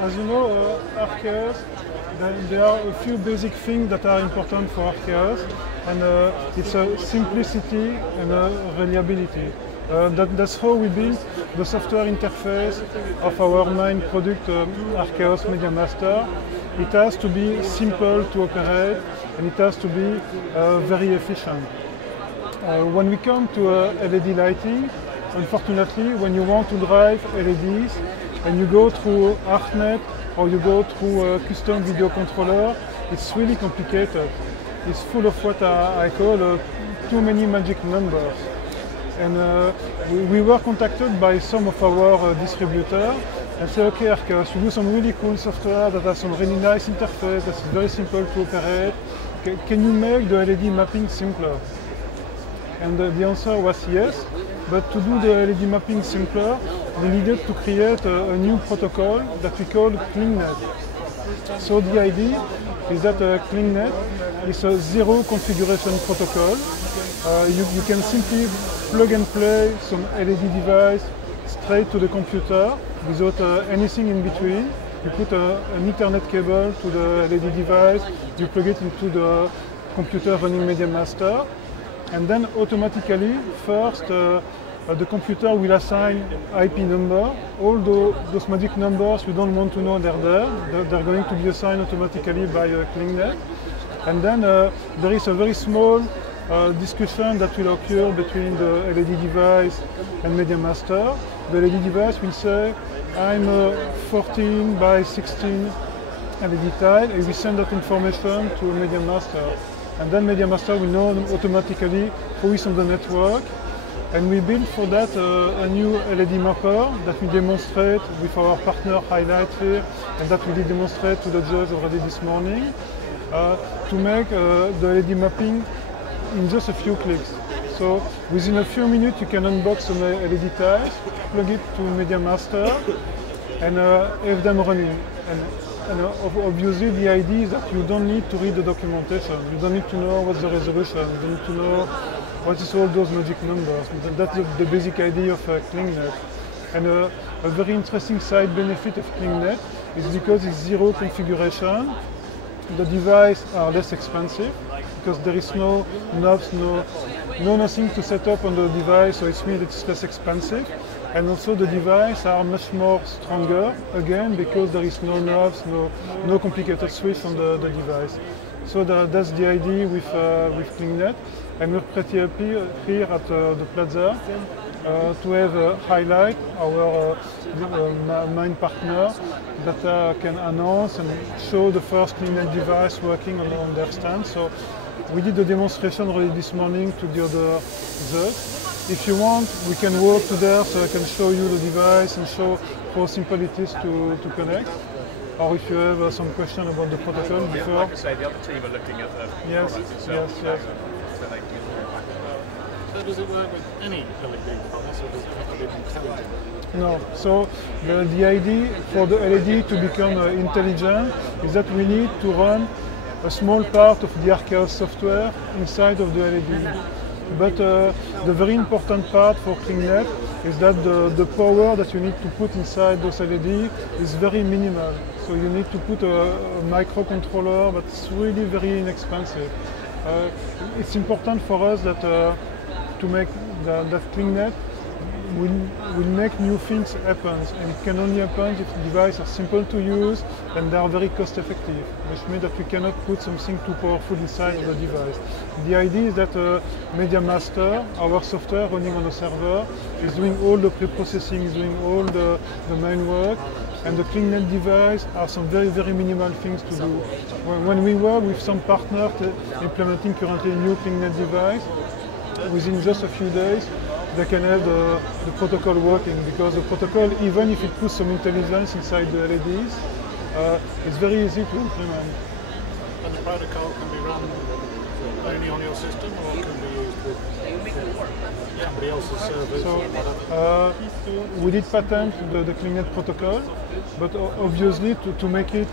As you know, Arkaos, there are a few basic things that are important for Arkaos, and it's simplicity and reliability. That's how we built the software interface of our main product, Arkaos Media Master. It has to be simple to operate, and it has to be very efficient. When we come to LED lighting, unfortunately, when you want to drive LEDs and you go through ArcNet or you go through a custom video controller, it's really complicated. It's full of what I call too many magic numbers. And we were contacted by some of our distributors and say, okay, Arkaos, you do some really cool software that has some really nice interface, that's very simple to operate. Can you make the LED mapping simpler? And the answer was yes, but to do the LED mapping simpler, we needed to create a new protocol that we call Kling-Net. So the idea is that Kling-Net is a zero configuration protocol. You can simply plug and play some LED device straight to the computer without anything in between. You put an Ethernet cable to the LED device, you plug it into the computer running Media Master, and then automatically, first, the computer will assign IP number. All those magic numbers, we don't want to know they're there. They're going to be assigned automatically by Kling-Net. And then there is a very small discussion that will occur between the LED device and Media Master. The LED device will say, I'm a 14 by 16 LED tile, and we send that information to Media Master. And then Media Master will know automatically who is on the network. And we built for that a new LED mapper that we demonstrate with our partner Highlight here, and that we did demonstrate to the judge already this morning, to make the LED mapping in just a few clicks. So within a few minutes you can unbox some LED tiles, plug it to Media Master, and have them running. And obviously the idea is that you don't need to read the documentation. You don't need to know what's the resolution. You don't need to know what is all those magic numbers. That's the basic idea of Kling-Net. And a very interesting side benefit of Kling-Net is because it's zero configuration. The devices are less expensive because there is no knobs, nothing to set up on the device, so it means it's less expensive. And also the devices are much more stronger, again, because there is no knobs, no complicated switch on the device. So that's the idea with Kling-Net. And we're pretty happy here at the PLASA to have Highlight, our main partner, that can announce and show the first Kling-Net device working on their stand. So we did a demonstration already this morning to the other judges. If you want, we can walk to there so I can show you the device and show how simple it is to connect. Or if you have some question about the protocol before. Like I say, the other team are looking at the product itself. Yes. So does it work with any LED device, or does it have to be intelligent? No. So the idea for the LED to become intelligent is that we need to run a small part of the Arkaos software inside of the LED. But the very important part for Kling-Net is that the power that you need to put inside those LED is very minimal. So you need to put a microcontroller, but it's really very inexpensive. It's important for us that to make that Kling-Net will make new things happen, and it can only happen if the devices are simple to use and they are very cost effective, which means that we cannot put something too powerful inside of the device. The idea is that Media Master, our software running on the server, is doing all the pre-processing, is doing all the main work, and the Kling-Net device are some very, very minimal things to do. When we work with some partners implementing currently a new Kling-Net device, within just a few days, they can have the protocol working, because the protocol, even if it puts some intelligence inside the LEDs, it's very easy to implement. And the protocol can be run only on your system, or can be used with somebody else's servers? So we did patent the Kling-Net protocol, but obviously to make it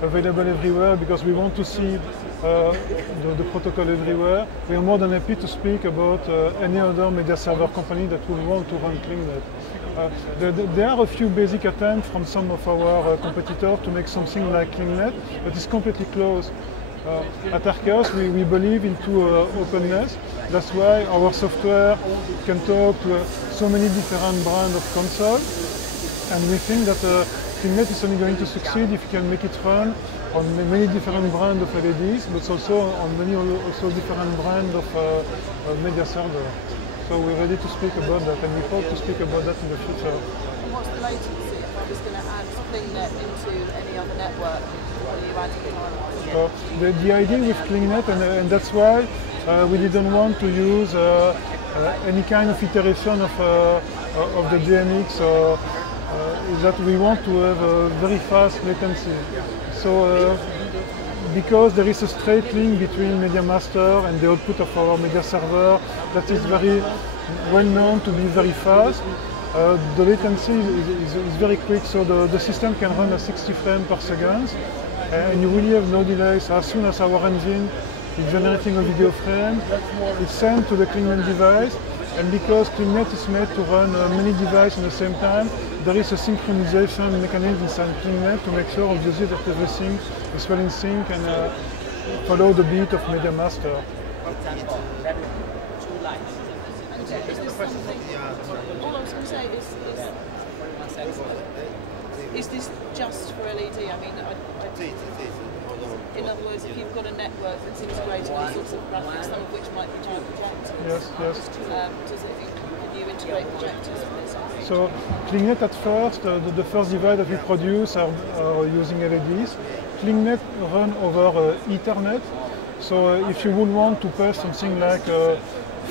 available everywhere, because we want to see the protocol everywhere. We are more than happy to speak about any other media server company that would want to run Kling-Net. There are a few basic attempts from some of our competitors to make something like Kling-Net, but it's completely closed. At Arkaos, we believe into openness. That's why our software can talk to so many different brands of console, and we think that Kling-Net is only going to succeed if you can make it run on many different brands of LEDs, but also on many different brands of media server. So we're ready to speak about that, and we hope to speak about that in the future. And what's the latency if I was going to add Kling-Net into any other network? What are you adding? So the idea with Kling-Net, and that's why we didn't want to use any kind of iteration of the DMX, is that we want to have a very fast latency. So because there is a straight link between Media Master and the output of our media server that is very well known to be very fast, the latency is very quick, so the system can run at 60 frames per second, and you really have no delays. As soon as our engine is generating a video frame, it's sent to the Kling-Net device, and because Kling-Net is made to run many devices at the same time, there is a synchronization mechanism inside Kling-Net to make sure obviously that everything is well in sync and follow the beat of Media Master. All I was going to say is this just for LED? I mean, in other words, if you've got a network that's integrating all sorts of graphics, some of which might be giant projectors, can you integrate projectors for this? So Kling-Net at first, the first device that we produce are using LEDs. Kling-Net run over Ethernet. So if you would want to pass something like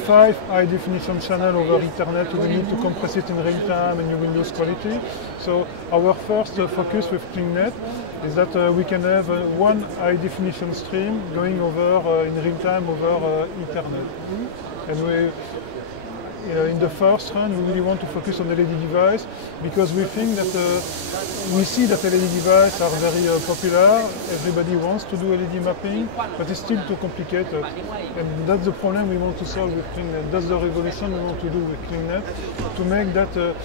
5 high definition channels over Ethernet, you will need to compress it in real time and you will lose quality. So our first focus with Kling-Net is that we can have one high definition stream going over in real time over Ethernet. And in the first run, we really want to focus on LED device because we think that we see that LED devices are very popular. Everybody wants to do LED mapping, but it's still too complicated. And that's the problem we want to solve with Kling-Net. That's the revolution we want to do with Kling-Net, to make that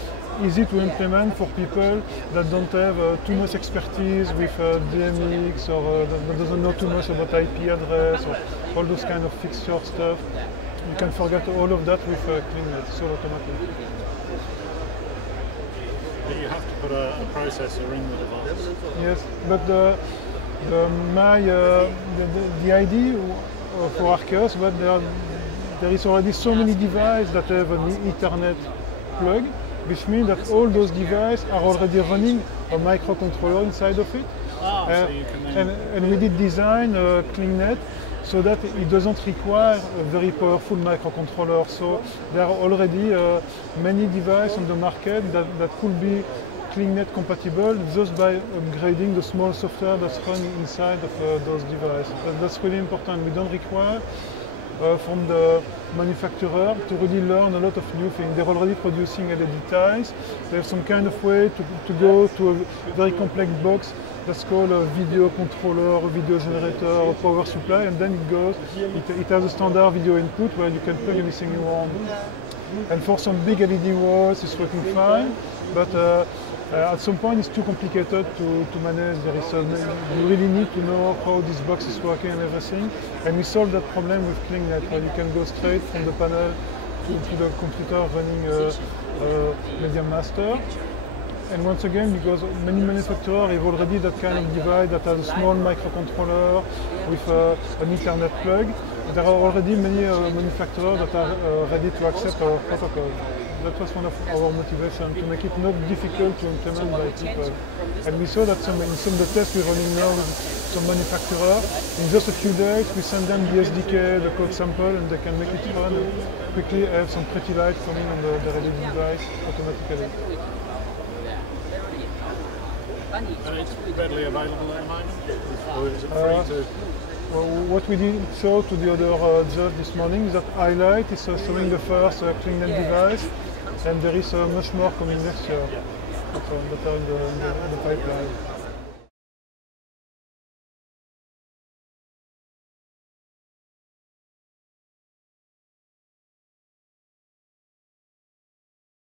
easy to implement for people that don't have too much expertise with DMX or that doesn't know too much about IP address or all those kind of fixture stuff. You can forget all of that with Kling-Net, it's all automatic. But you have to put a processor in the device. Yes, but the idea for Arkaos, but there is already so many devices that have an Ethernet plug, which means that all those devices are already running a microcontroller inside of it. So you can and we did design Kling-Net so that it doesn't require a very powerful microcontroller. So there are already many devices on the market that could be Kling-Net compatible just by upgrading the small software that's running inside of those devices. That's really important. We don't require from the manufacturer to really learn a lot of new things. They're already producing LED tiles. They have some kind of way to go to a very complex box that's called a video controller, a video generator, a power supply, and then it goes, it has a standard video input where you can plug anything you want. And for some big LED walls, it's working fine, but at some point it's too complicated to manage. You really need to know how this box is working and everything, and we solved that problem with Kling-Net, where you can go straight from the panel to the computer running Media Master. And once again, because many manufacturers have already that kind of device that has a small microcontroller with an Ethernet plug, there are already many manufacturers that are ready to accept our protocol. That was one of our motivation, to make it not difficult to implement by people. And we saw that in some of the tests we're running now with some manufacturers, in just a few days we send them the SDK, the code sample, and they can make it run quickly, have some pretty light coming on the LED device automatically. And it's readily available at the moment? Or is it free to? Well, what we did show to the other judge this morning is that Highlight is showing the first Kling-Net device, and there is much more coming next year that are in the pipeline.